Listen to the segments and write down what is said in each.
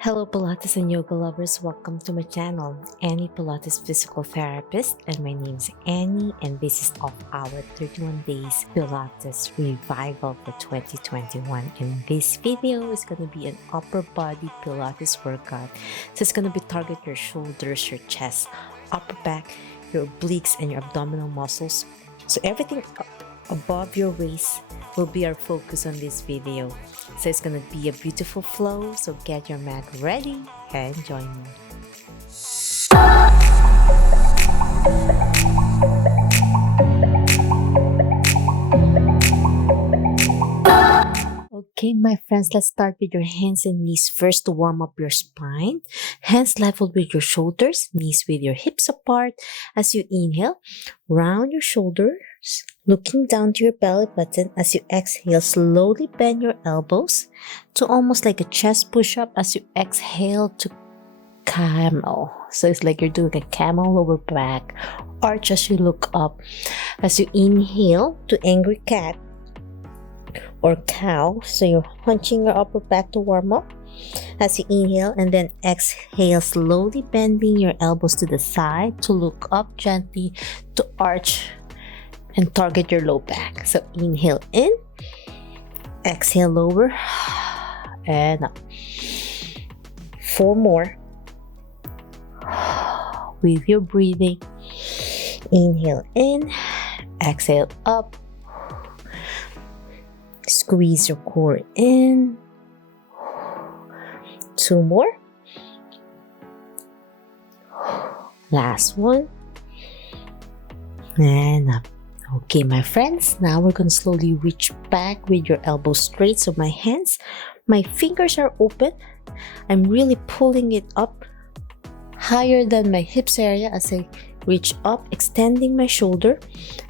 Hello Pilates and yoga lovers, welcome to my channel, Annie Pilates Physical Therapist, and my name is Annie, and this is of our 31 Days Pilates Revival for 2021. And this video is going to be an upper body Pilates workout. So it's going to be target your shoulders, your chest, upper back, your obliques, and your abdominal muscles. So everything above your waist will be our focus on this video. So it's gonna be a beautiful flow, so get your mat ready and join me. Okay, my friends, let's start with your hands and knees first to warm up your spine. Hands level with your shoulders, knees with your hips apart. As you inhale, round your shoulders, looking down to your belly button. As you exhale, slowly bend your elbows to almost like a chest push-up. As you exhale to camel. So it's like you're doing a camel lower back arch as you look up. As you inhale to angry cat or cow, so you're hunching your upper back to warm up. As you inhale and then exhale, slowly bending your elbows to the side to look up gently to arch and target your low back. So inhale in, exhale lower and up. 4 more with your breathing. Inhale in, exhale up. Squeeze your core in. 2 more. Last one. And up. Okay, my friends, now we're going to slowly reach back with your elbows straight. So my fingers are open. I'm really pulling it up higher than my hips area as I reach up, extending my shoulder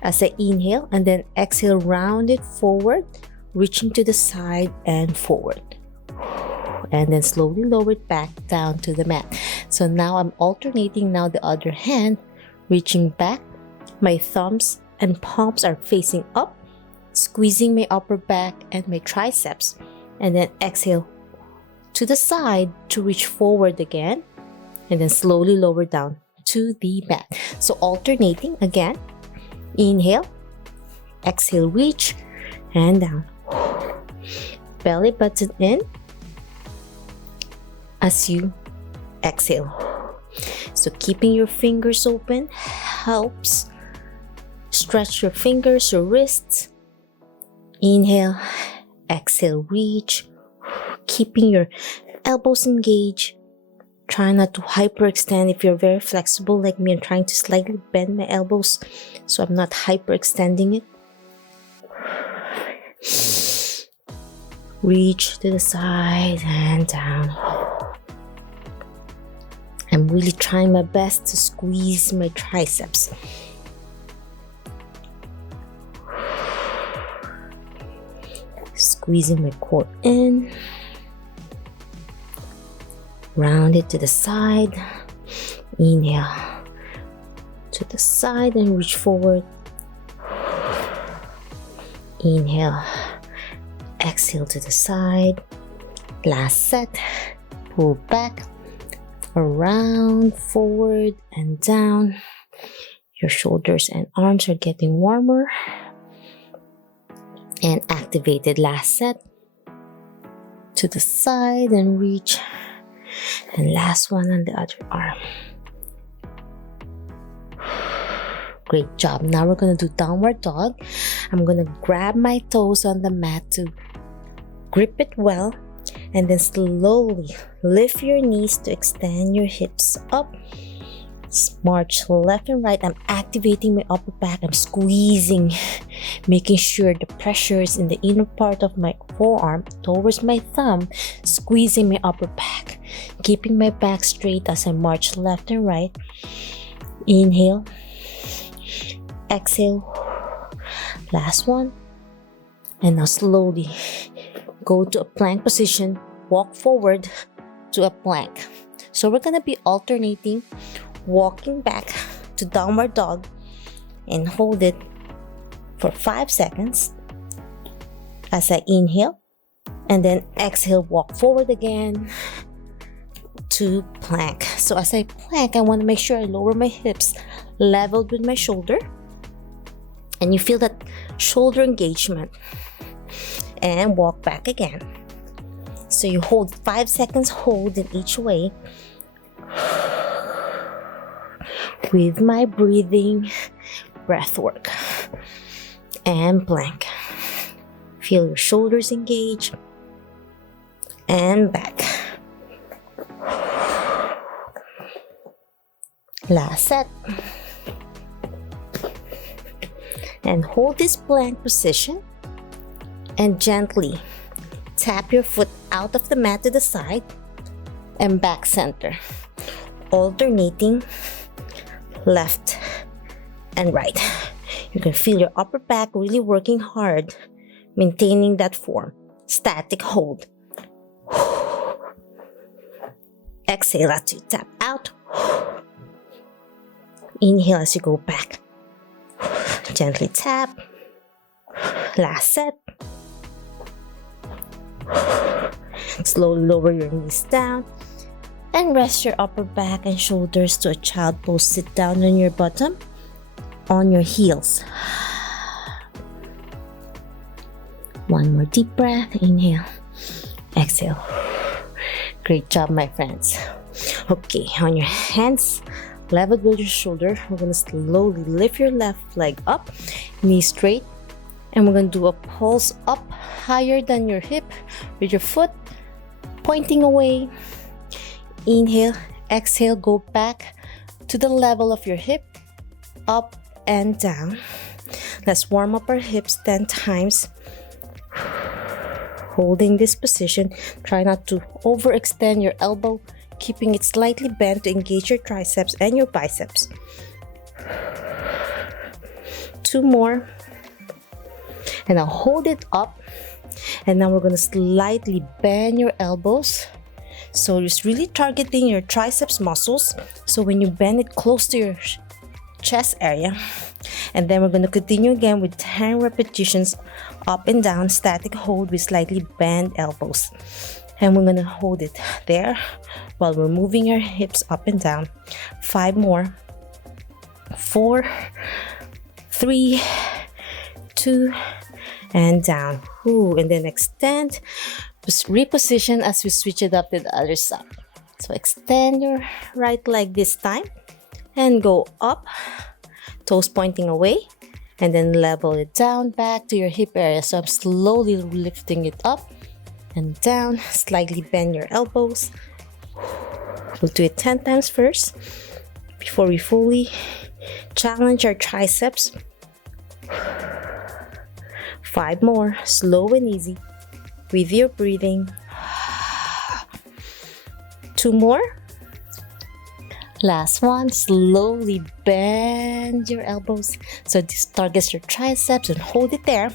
as I inhale, and then exhale, round it forward, reaching to the side and forward. And then slowly lower it back down to the mat. So now I'm alternating now the other hand, reaching back. My thumbs and palms are facing up, squeezing my upper back and my triceps. And then exhale to the side to reach forward again. And then slowly lower down to the mat. So alternating again. Inhale, exhale, reach, and down. Belly button in as you exhale. So keeping your fingers open helps stretch your fingers, your wrists. Inhale, exhale, reach. Keeping your elbows engaged. Try not to hyperextend. If you're very flexible like me, I'm trying to slightly bend my elbows so I'm not hyperextending it. Reach to the side and down. I'm really trying my best to squeeze my triceps. Squeezing my core in. Round it to the side. Inhale to the side and reach forward. Inhale. Exhale to the side. Last set. Pull back. Around, forward, and down. Your shoulders and arms are getting warmer and activated. Last set. To the side and reach. And last one on the other arm. Great job. Now we're going to do downward dog. I'm going to grab my toes on the mat to grip it well. And then slowly lift your knees to extend your hips up. March left and right. I'm activating my upper back. I'm squeezing, making sure the pressure is in the inner part of my forearm towards my thumb, squeezing my upper back, keeping my back straight as I march left and right. Inhale, exhale, last one. And now slowly go to a plank position, walk forward to a plank. So we're gonna be alternating walking back to downward dog and hold it for 5 seconds as I inhale, and then exhale, walk forward again to plank. So as I plank, I want to make sure I lower my hips leveled with my shoulder, and you feel that shoulder engagement, and walk back again. So you hold 5 seconds, hold in each way with my breathing breath work, and plank. Feel your shoulders engage, and back. Last set. And hold this plank position and gently tap your foot out of the mat to the side and back center, alternating left and right. You can feel your upper back really working hard, maintaining that form. Static hold. Exhale as you tap out. Inhale as you go back. Gently tap. Last set. Slowly lower your knees down and rest your upper back and shoulders to a child pose. Sit down on your bottom, on your heels. One more deep breath. Inhale. Exhale. Great job, my friends. Okay, on your hands, level with your shoulder. We're going to slowly lift your left leg up, knee straight, and we're going to do a pulse up higher than your hip with your foot pointing away. Inhale, exhale, go back to the level of your hip, up and down. Let's warm up our hips 10 times. Holding this position, try not to overextend your elbow, keeping it slightly bent to engage your triceps and your biceps. 2 more. And now hold it up. And now we're going to slightly bend your elbows. So just really targeting your triceps muscles. So when you bend it close to your chest area. And then we're going to continue again with 10 repetitions up and down, static hold with slightly bent elbows. And we're going to hold it there while we're moving our hips up and down. 5 more. 4, 3, 2, and down. Ooh, and then extend. Just reposition as we switch it up to the other side. So extend your right leg this time and go up, toes pointing away, and then level it down back to your hip area. So I'm slowly lifting it up and down. Slightly bend your elbows. We'll do it 10 times first before we fully challenge our triceps. 5 more, slow and easy with your breathing. 2 more. Last one, slowly bend your elbows so this targets your triceps and hold it there.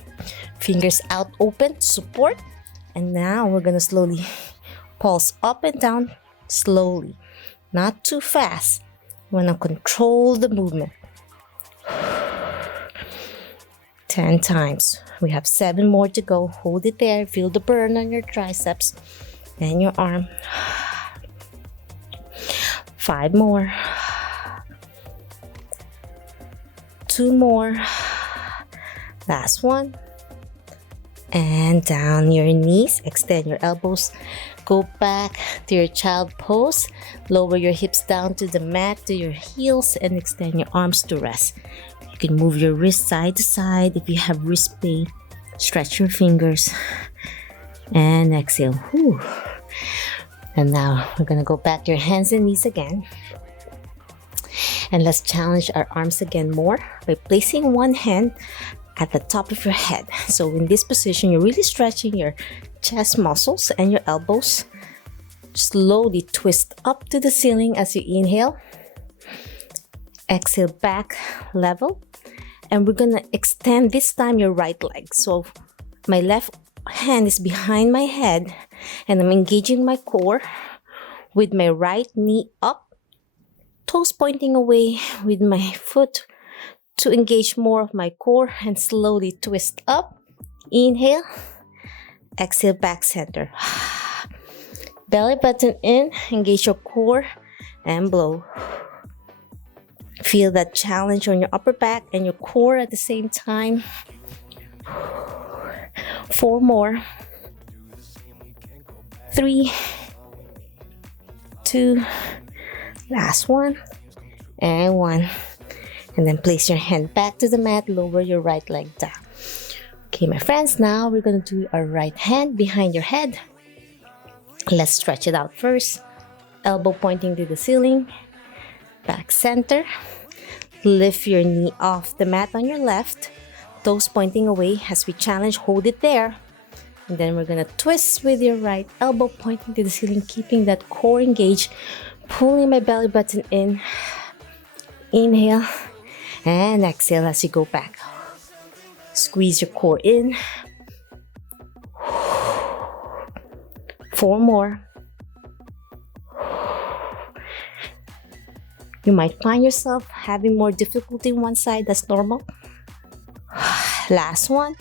Fingers out open, support. And now we're gonna slowly pulse up and down, slowly, not too fast. You wanna control the movement. 10 times. We have 7 more to go. Hold it there. Feel the burn on your triceps and your arm. 5 more. 2 more. Last one. And down your knees. Extend your elbows. Go back to your child pose. Lower your hips down to the mat, to your heels, and extend your arms to rest. You can move your wrist side to side if you have wrist pain. Stretch your fingers and exhale. Whew. And now we're gonna go back to your hands and knees again. And let's challenge our arms again more by placing one hand at the top of your head. So in this position, you're really stretching your chest muscles and your elbows. Slowly twist up to the ceiling as you inhale. Exhale back, level. And we're gonna extend this time your right leg. So my left hand is behind my head and I'm engaging my core with my right knee up, toes pointing away with my foot to engage more of my core, and slowly twist up. Inhale, exhale back center. Belly button in, engage your core, and blow. Feel that challenge on your upper back and your core at the same time. 4 more. 3, 2, last one, and 1. And then place your hand back to the mat, lower your right leg down. Okay, my friends, now we're gonna do our right hand behind your head. Let's stretch it out first. Elbow pointing to the ceiling, back center. Lift your knee off the mat on your left, toes pointing away as we challenge, hold it there. And then we're gonna twist with your right elbow pointing to the ceiling, keeping that core engaged, pulling my belly button in. Inhale and exhale as you go back. Squeeze your core in. 4 more. You might find yourself having more difficulty on one side, that's normal. Last one.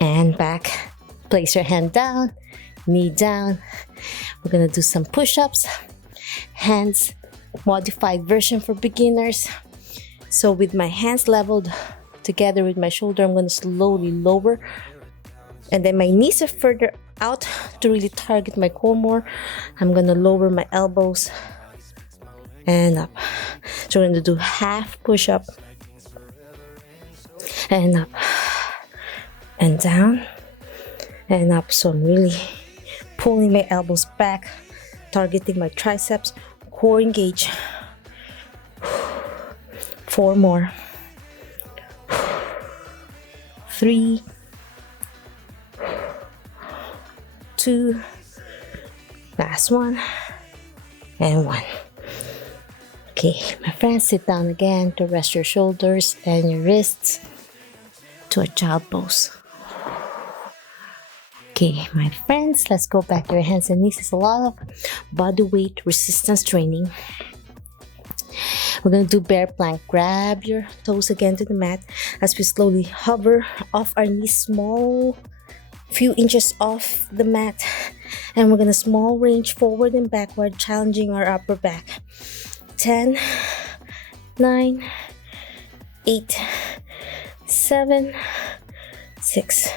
And back. Place your hand down, knee down. We're gonna do some push-ups. Hands, modified version for beginners. So with my hands leveled together with my shoulder, I'm gonna slowly lower. And then my knees are further out to really target my core more. I'm gonna lower my elbows and up. So we're gonna do half push-up and up and down and up. So I'm really pulling my elbows back, targeting my triceps, core engage. 4 more. 3, 2, last one, and 1. Okay, my friends, sit down again to rest your shoulders and your wrists to a child pose. Okay, my friends, let's go back to your hands and knees. It's a lot of body weight resistance training. We're going to do bear plank. Grab your toes again to the mat as we slowly hover off our knees, small few inches off the mat. And we're going to small range forward and backward, challenging our upper back. 10, 9, 8, 7, 6,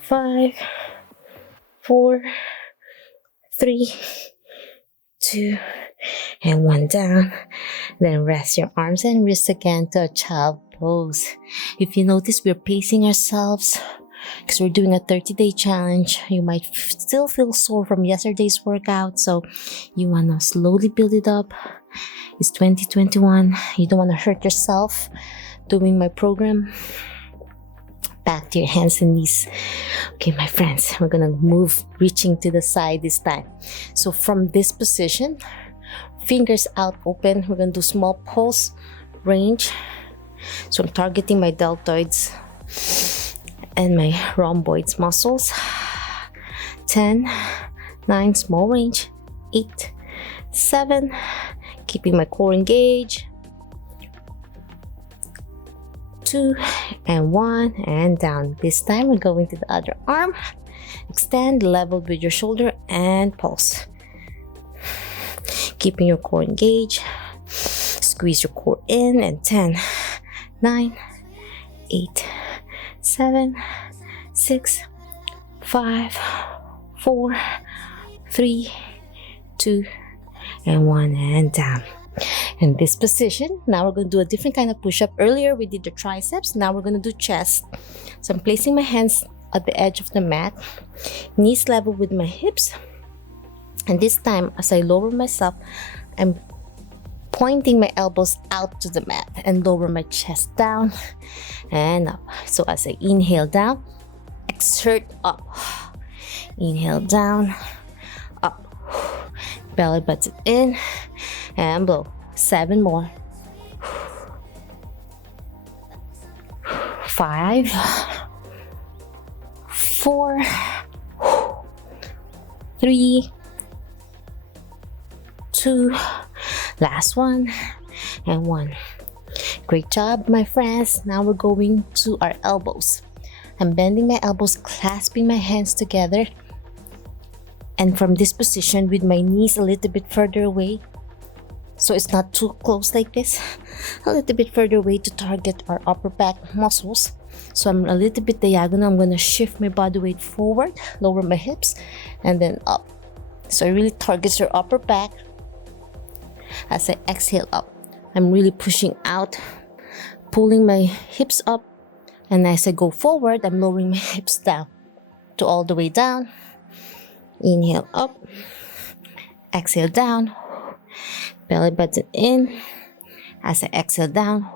5, 4, 3, 2, and 1 down. Then rest your arms and wrists again to a child pose. If you notice, we're pacing ourselves because we're doing a 30-day challenge. You might still feel sore from yesterday's workout, so you want to slowly build it up. It's 2021. You don't want to hurt yourself doing my program. Back to your hands and knees. Okay, my friends, we're gonna move, reaching to the side this time. So from this position, fingers out open, we're gonna do small pulse range. So I'm targeting my deltoids and my rhomboids muscles. 10, 9, small range. 8, 7, keeping my core engaged. 2 and 1 and down. This time we're going to the other arm. Extend, level with your shoulder and pulse. Keeping your core engaged. Squeeze your core in and 10, 9, 8, 7, 6, 5, 4, 3, 2, and 1 and down. In this position, now we're going to do a different kind of push-up. Earlier we did the triceps, now we're going to do chest. So I'm placing my hands at the edge of the mat, knees level with my hips, and this time as I lower myself, I'm pointing my elbows out to the mat and lower my chest down and up. So as I inhale down, exert up, inhale down, up, belly button in and blow. 7 more. 5, 4, 3, 2, last one, and 1. Great job, my friends. Now we're going to our elbows. I'm bending my elbows, clasping my hands together, And from this position, with my knees a little bit further away, so it's not too close like this, a little bit further away to target our upper back muscles. So I'm a little bit diagonal. I'm going to shift my body weight forward, lower my hips, and then up. So it really targets your upper back. As I exhale up, I'm really pushing out, pulling my hips up. And as I go forward, I'm lowering my hips down to all the way down. Inhale up, exhale down, belly button in. As I exhale down,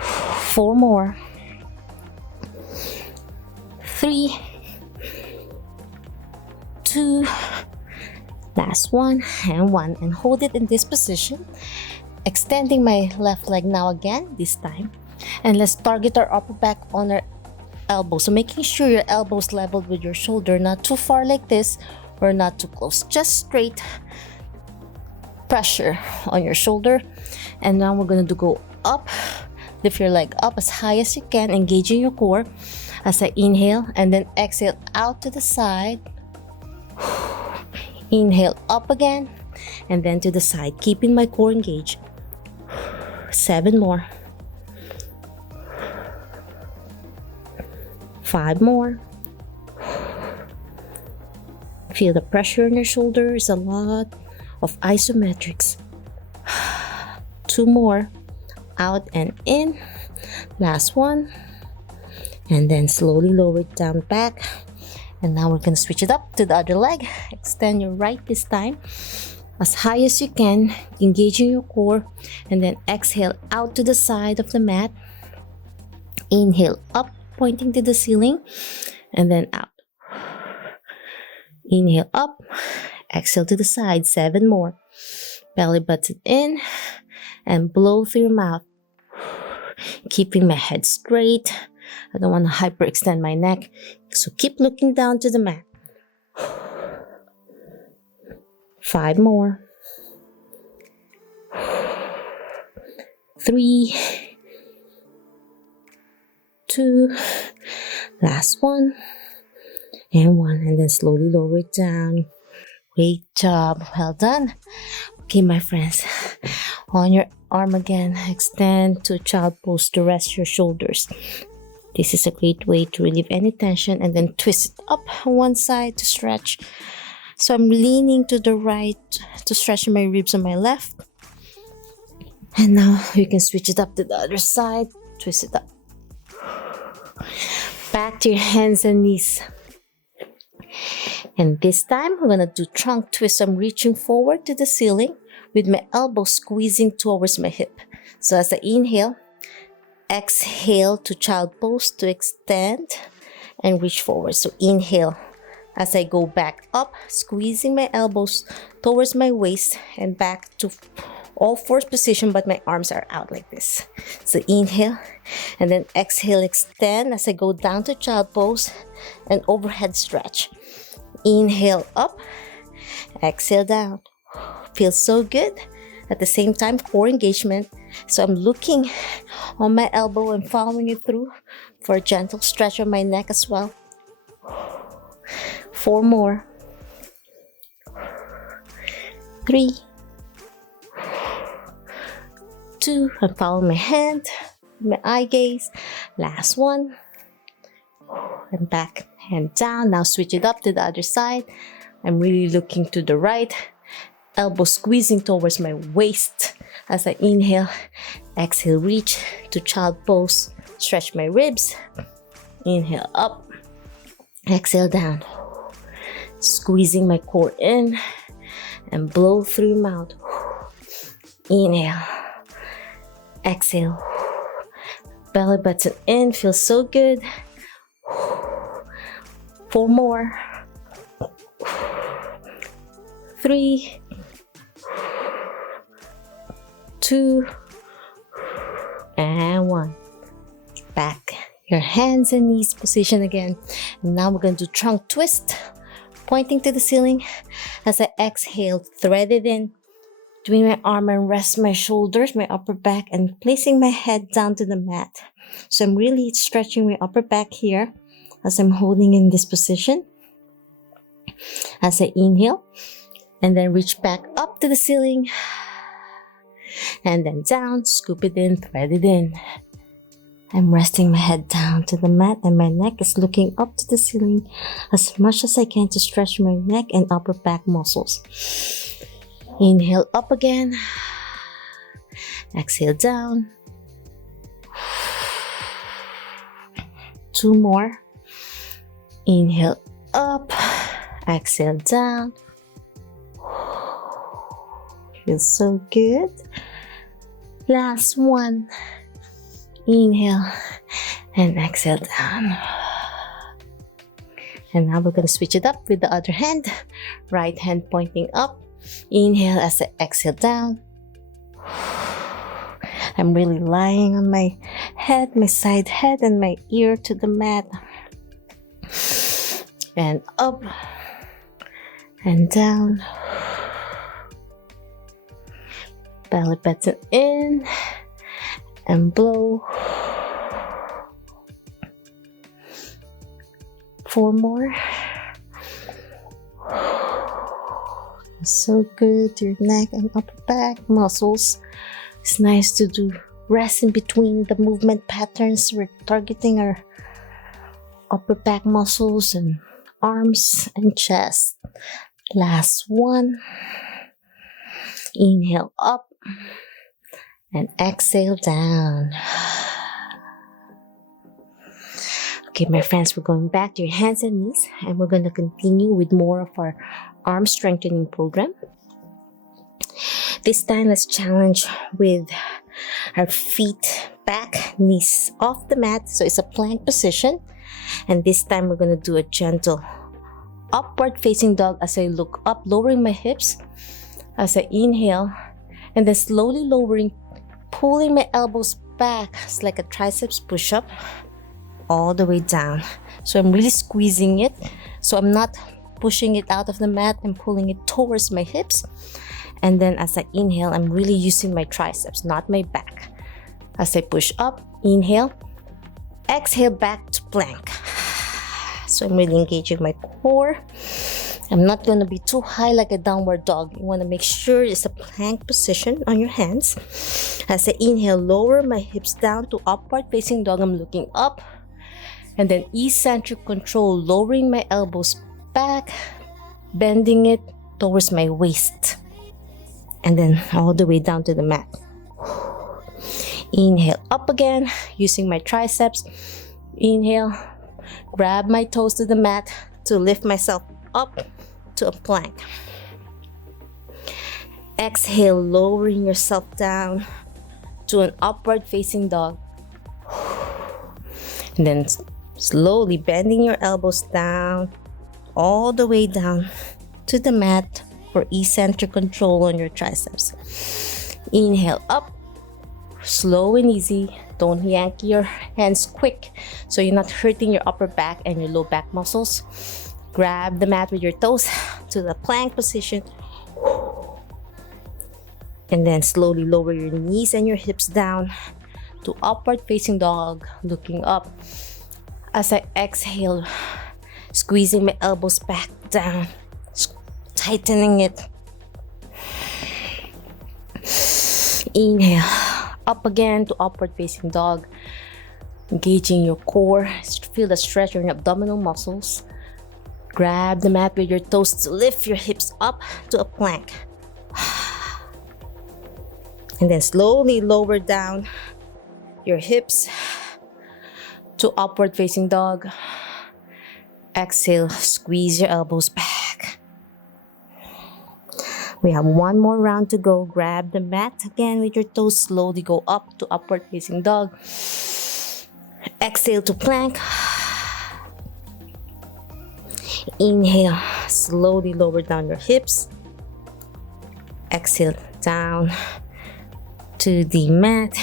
4 more, 3, 2, last one, and 1. And hold it in this position, extending my left leg now again, this time. And let's target our upper back on our elbow. So making sure your elbow is leveled with your shoulder, not too far like this or not too close, just straight pressure on your shoulder. And now we're going to go up. Lift your leg up as high as you can, engaging your core as I inhale, and then exhale out to the side. Inhale up again, and then to the side, keeping my core engaged. 7 more, 5 more. Feel the pressure on your shoulders, a lot of isometrics. 2 more, out and in. Last one, and then slowly lower it down back. And now we're going to switch it up to the other leg. Extend your right this time as high as you can, engaging your core, and then exhale out to the side of the mat. Inhale up, pointing to the ceiling, and then out. Inhale up, exhale to the side. 7 more. Belly button in and blow through your mouth, keeping my head straight. I don't want to hyperextend my neck, so keep looking down to the mat. 5 more. 3, 2, last one, and 1, and then slowly lower it down. Great job, well done. Okay, my friends, on your arm again, extend to child pose to rest your shoulders. This is a great way to relieve any tension, and then twist it up on one side to stretch. So I'm leaning to the right to stretch my ribs on my left. And now you can switch it up to the other side, twist it up. Back to your hands and knees. And this time we're gonna do trunk twist. I'm reaching forward to the ceiling with my elbow squeezing towards my hip. So as I inhale, exhale to child pose to extend and reach forward. So inhale as I go back up, squeezing my elbows towards my waist and back to all fours position, but my arms are out like this. So inhale, and then exhale, extend as I go down to child pose and overhead stretch. Inhale up, exhale down. Feels so good. At the same time, core engagement. So I'm looking on my elbow and following it through for a gentle stretch on my neck as well. 4 more. 3, 2, I'm following my hand, my eye gaze. Last one. And back, hand down. Now switch it up to the other side. I'm really looking to the right. Elbow squeezing towards my waist as I inhale. Exhale, reach to child pose. Stretch my ribs. Inhale up. Exhale down. Squeezing my core in and blow through your mouth. Inhale. Exhale. Belly button in. Feels so good. 4 more. 3, 2, and 1. Back. Your hands and knees position again. And now we're going to do trunk twist, pointing to the ceiling as I exhale, thread it in between my arm and rest my shoulders, my upper back, and placing my head down to the mat. So I'm really stretching my upper back here as I'm holding in this position. As I inhale, and then reach back up to the ceiling, and then down, scoop it in, thread it in. I'm resting my head down to the mat and my neck is looking up to the ceiling as much as I can to stretch my neck and upper back muscles. Inhale up again. Exhale down. 2 more. Inhale up. Exhale down. Feels so good. Last one. Inhale and exhale down. And now we're going to switch it up with the other hand. Right hand pointing up. Inhale as I exhale down. I'm really lying on my head, my side head, and my ear to the mat. And up and down. Belly button in and blow. 4 more. So good. Your neck and upper back muscles. It's nice to do rest in between the movement patterns. We're targeting our upper back muscles and arms and chest. Last one. Inhale up and exhale down. Okay, my friends, we're going back to your hands and knees and we're going to continue with more of our arm strengthening program. This time, let's challenge with our feet back, knees off the mat. So it's a plank position. And this time, we're going to do a gentle upward facing dog as I look up, lowering my hips as I inhale. And then slowly lowering, pulling my elbows back. It's like a triceps push-up all the way down. So I'm really squeezing it. So I'm not pushing it out of the mat. I'm pulling it towards my hips. And then as I inhale, I'm really using my triceps, not my back. As I push up, inhale, exhale back to plank. So I'm really engaging my core. I'm not going to be too high like a downward dog. You want to make sure it's a plank position on your hands. As I inhale, lower my hips down to upward facing dog. I'm looking up. And then eccentric control, lowering my elbows back, bending it towards my waist. And then all the way down to the mat. Inhale up again, using my triceps. Inhale, grab my toes to the mat to lift myself up to a plank. Exhale, lowering yourself down to an upward facing dog. And then slowly bending your elbows down, all the way down to the mat for eccentric control on your triceps. Inhale up, slow and easy. Don't yank your hands quick so you're not hurting your upper back and your low back muscles. Grab the mat with your toes to the plank position. And then slowly lower your knees and your hips down to upward facing dog, looking up. As I exhale, squeezing my elbows back down, tightening it. Inhale, up again to upward facing dog. Engaging your core, feel the stretch in your abdominal muscles. Grab the mat with your toes to lift your hips up to a plank. And then slowly lower down your hips to upward facing dog. Exhale, squeeze your elbows back. We have one more round to go. Grab the mat again with your toes. Slowly go up to upward facing dog. Exhale to plank. Inhale, slowly lower down your hips. Exhale down to the mat.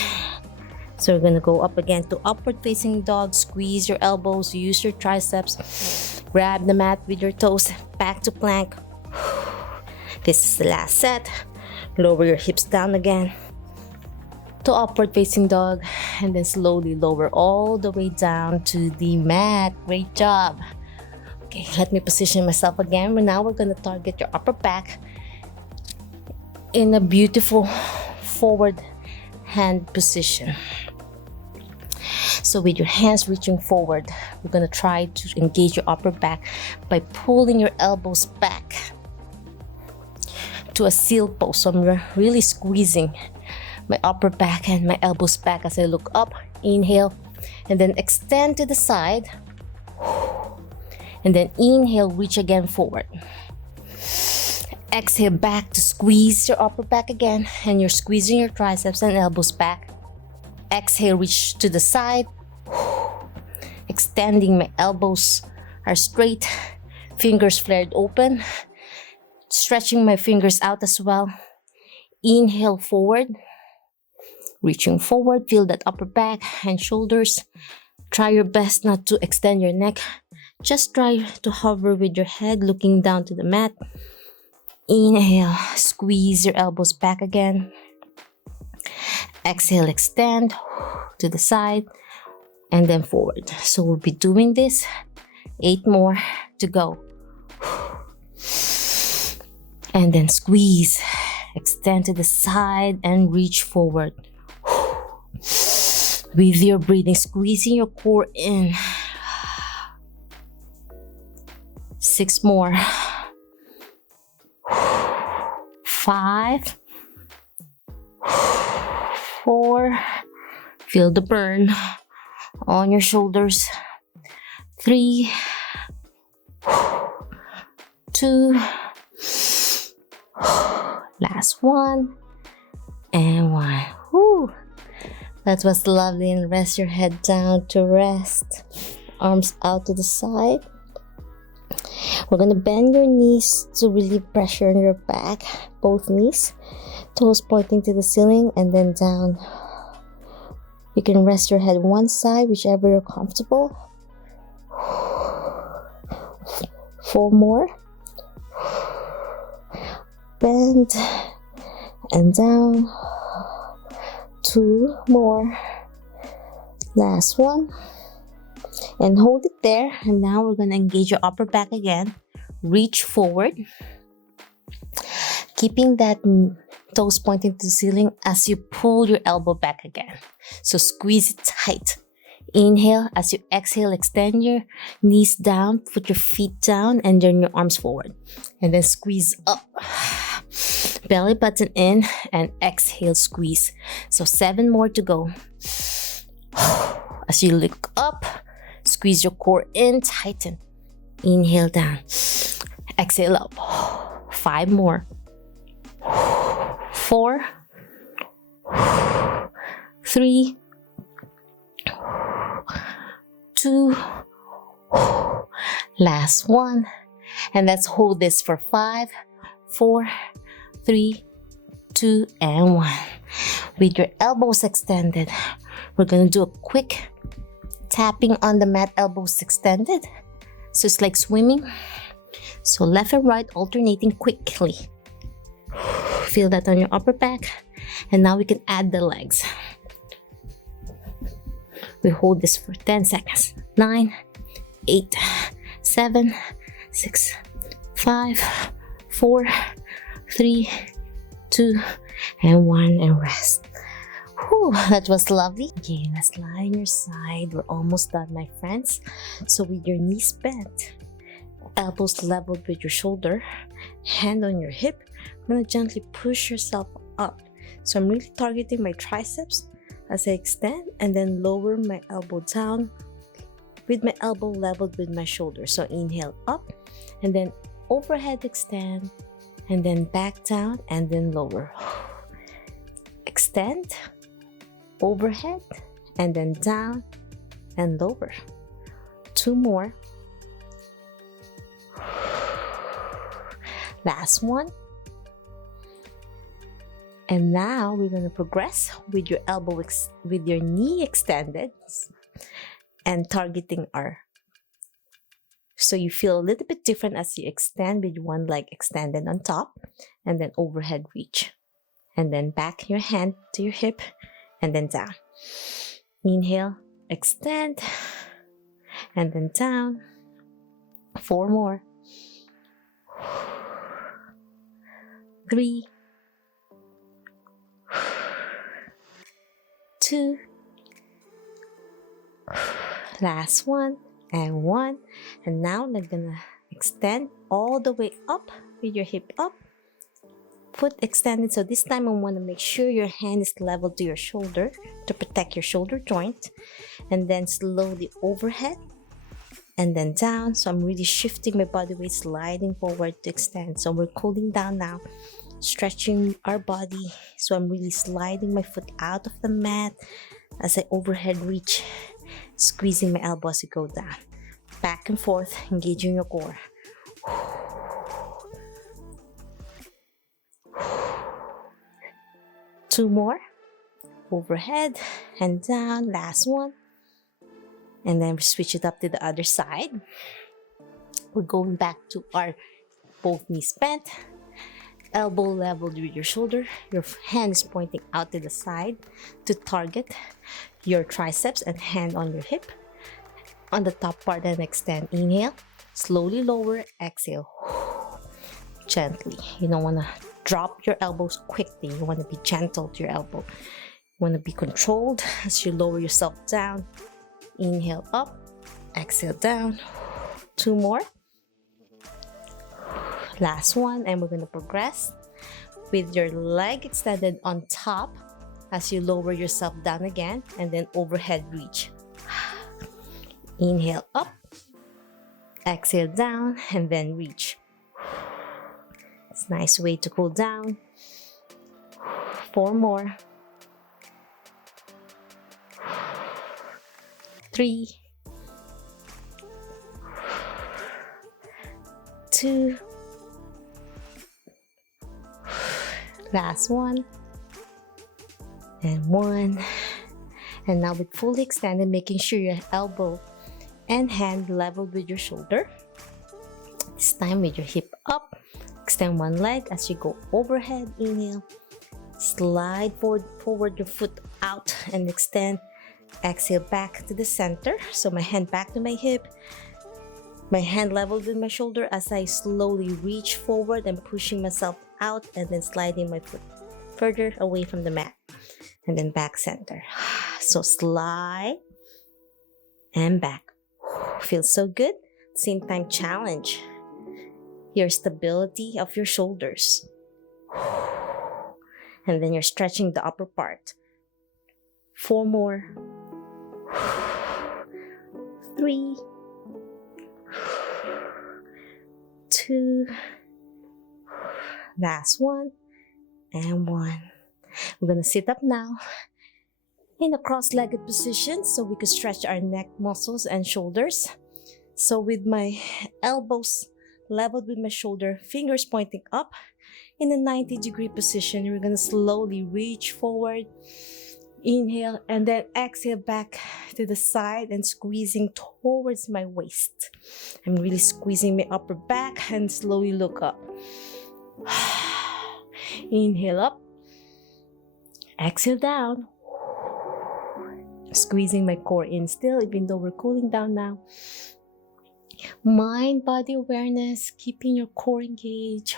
So we're going to go up again to upward facing dog. Squeeze your elbows, use your triceps. Grab the mat with your toes, back to plank. This is the last set. Lower your hips down again to upward facing dog. And then slowly lower all the way down to the mat. Great job. Okay, let me position myself again. Now we're gonna target your upper back in a beautiful forward hand position. So with your hands reaching forward, we're gonna try to engage your upper back by pulling your elbows back to a seal pose. So I'm really squeezing my upper back and my elbows back as I look up. Inhale, and then extend to the side. And then inhale, reach again forward. Exhale back to squeeze your upper back again, and you're squeezing your triceps and elbows back. Exhale, reach to the side. Extending, my elbows are straight, fingers flared open. Stretching my fingers out as well. Inhale forward. Reaching forward, feel that upper back and shoulders. Try your best not to extend your neck. Just try to hover with your head looking down to the mat. Inhale, squeeze your elbows back again. Exhale, extend to the side and then forward. So we'll be doing this 8 more to go. And then squeeze, extend to the side and reach forward. With your breathing, squeezing your core in. 6 more. 5, 4, feel the burn on your shoulders. 3, 2, last one, and 1. Whew. That was lovely. And rest your head down to rest. Arms out to the side. We're gonna bend your knees to relieve pressure on your back. Both knees. Toes pointing to the ceiling and then down. You can rest your head one side, whichever you're comfortable. 4 more. Bend and down. 2 more. Last one. And hold it there. And now we're going to engage your upper back again. Reach forward. Keeping that toes pointing to the ceiling as you pull your elbow back again. So squeeze it tight. Inhale. As you exhale, extend your knees down. Put your feet down and then your arms forward. And then squeeze up. Belly button in and exhale, squeeze. So 7 more to go. As you look up, squeeze your core in, tighten. Inhale down. Exhale up. 5 more. 4, 3, 2, last one. And let's hold this for 5, 4, 3, 2, and 1. With your elbows extended, we're gonna do a quick tapping on the mat, elbows extended. So it's like swimming. So left and right alternating quickly. Feel that on your upper back. And now we can add the legs. We hold this for 10 seconds. 9, 8, 7, 6, 5, 4, 3, 2, and 1, and rest. Whew, that was lovely. Okay, let's lie on your side. We're almost done, my friends. So with your knees bent, elbows leveled with your shoulder, hand on your hip, I'm gonna gently push yourself up. So I'm really targeting my triceps as I extend and then lower my elbow down with my elbow leveled with my shoulder. So inhale up and then overhead extend and then back down and then lower. Extend, overhead, and then down and lower. 2 more. Last one. And now we're going to progress with your elbow, with your knee extended and targeting our. So you feel a little bit different as you extend with one leg extended on top and then overhead reach. And then back your hand to your hip and then down. Inhale, extend, and then down. 4 more. 3, 2, last one, and 1. And now we're gonna extend all the way up with your hip up, foot extended. So this time I want to make sure your hand is level to your shoulder to protect your shoulder joint, and then slowly overhead and then down. So I'm really shifting my body weight, sliding forward to extend. So we're cooling down now, stretching our body. So I'm really sliding my foot out of the mat as I overhead reach, squeezing my elbow as you go down, back and forth, engaging your core. 2 more, overhead and down, last one. And then we switch it up to the other side. We're going back to our both knees bent, elbow leveled with your shoulder, your hand is pointing out to the side to target your triceps, and hand on your hip on the top part, and extend. Inhale, slowly lower, exhale gently. You don't want to drop your elbows quickly. You want to be gentle to your elbow. You want to be controlled as you lower yourself down. Inhale up, exhale down. 2 more, last one. And we're going to progress with your leg extended on top as you lower yourself down again, and then overhead reach. Inhale up, exhale down, and then reach. It's a nice way to cool down. 4 more, 3, 2, last one, and 1. And now with fully extended, making sure your elbow and hand leveled with your shoulder. This time with your hip up, extend one leg as you go overhead. Inhale, slide forward your foot out and extend. Exhale back to the center. So my hand back to my hip, my hand leveled with my shoulder as I slowly reach forward and pushing myself out, and then sliding my foot further away from the mat, and then back center. So slide and back. Feels so good. Same time, challenge your stability of your shoulders, and then you're stretching the upper part. 4 more, 3, 2, last one, and 1. We're gonna sit up now in a cross-legged position so we can stretch our neck muscles and shoulders. So with my elbows leveled with my shoulder, fingers pointing up in a 90-degree position, we're gonna slowly reach forward. Inhale, and then exhale back to the side and squeezing towards my waist. I'm really squeezing my upper back, and slowly look up. Inhale up, exhale down. Squeezing my core in still, even though we're cooling down now. Mind body awareness, keeping your core engaged.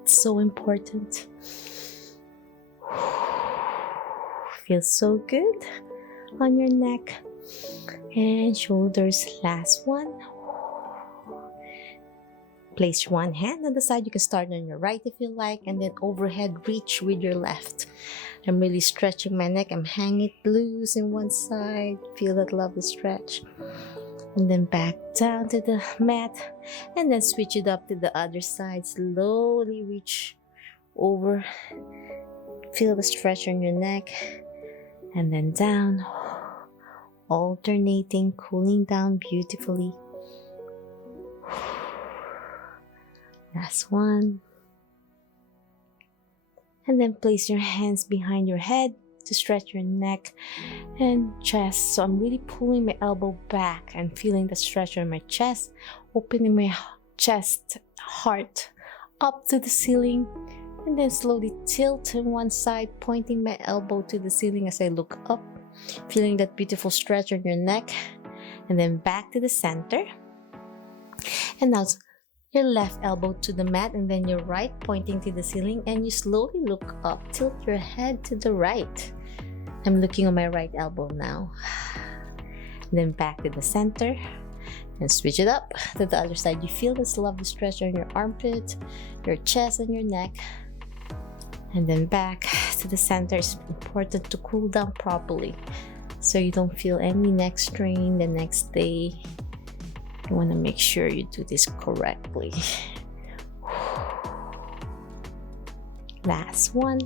It's so important. Feels so good on your neck and shoulders. Last one. Place one hand on the side. You can start on your right if you like, and then overhead reach with your left. I'm really stretching my neck. I'm hanging it loose in one side. Feel that lovely stretch. And then back down to the mat, and then switch it up to the other side. Slowly reach over. Feel the stretch on your neck, and then down, alternating, cooling down beautifully. Last one. And then place your hands behind your head to stretch your neck and chest. So I'm really pulling my elbow back and feeling the stretch on my chest, opening my chest, heart up to the ceiling, and then slowly tilt to one side, pointing my elbow to the ceiling as I look up, feeling that beautiful stretch on your neck, and then back to the center. And now your left elbow to the mat and then your right pointing to the ceiling, and you slowly look up. Tilt your head to the right. I'm looking on my right elbow now. Then back to the center and switch it up to the other side. You feel this lovely stretch on your armpit, your chest, and your neck. And then back to the center. It's important to cool down properly so you don't feel any neck strain the next day. You want to make sure you do this correctly. Last one.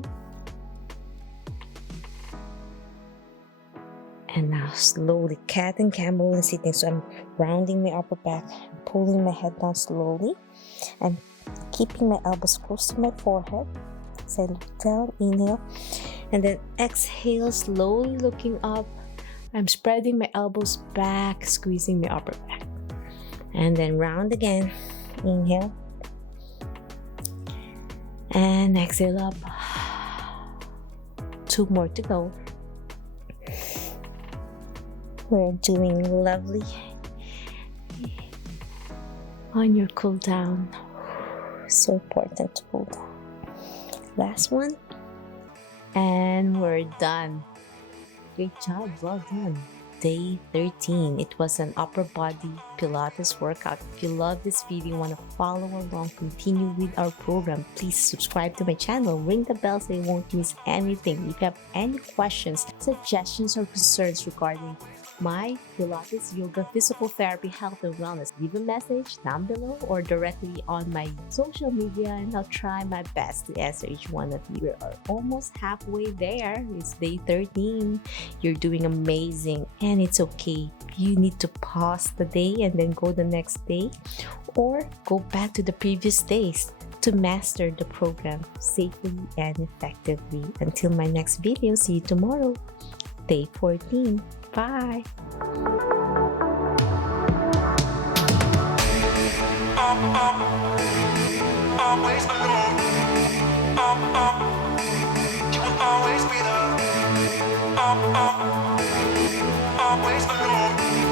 And now slowly cat and camel and sitting. So I'm rounding my upper back, pulling my head down slowly, and keeping my elbows close to my forehead. So I look down, inhale, and then exhale, slowly looking up. I'm spreading my elbows back, squeezing my upper back. And then round again. Inhale. And exhale up. 2 more to go. We're doing lovely on your cool down. So important to cool down. Last one. And we're done. Great job. Well done. Day 13. It was an upper body Pilates workout. If you love this video, want to follow along, continue with our program, please subscribe to my channel, ring the bell so you won't miss anything. If you have any questions, suggestions, or concerns regarding my Pilates, yoga, physical therapy, health, and wellness, leave a message down below or directly on my social media, and I'll try my best to answer each one of you. We are almost halfway there. It's day 13. You're doing amazing, and it's okay. You need to pause the day and then go the next day, or go back to the previous days to master the program safely and effectively. Until my next video, see you tomorrow, day 14. Bye. Always alone. You will always be there. Always alone.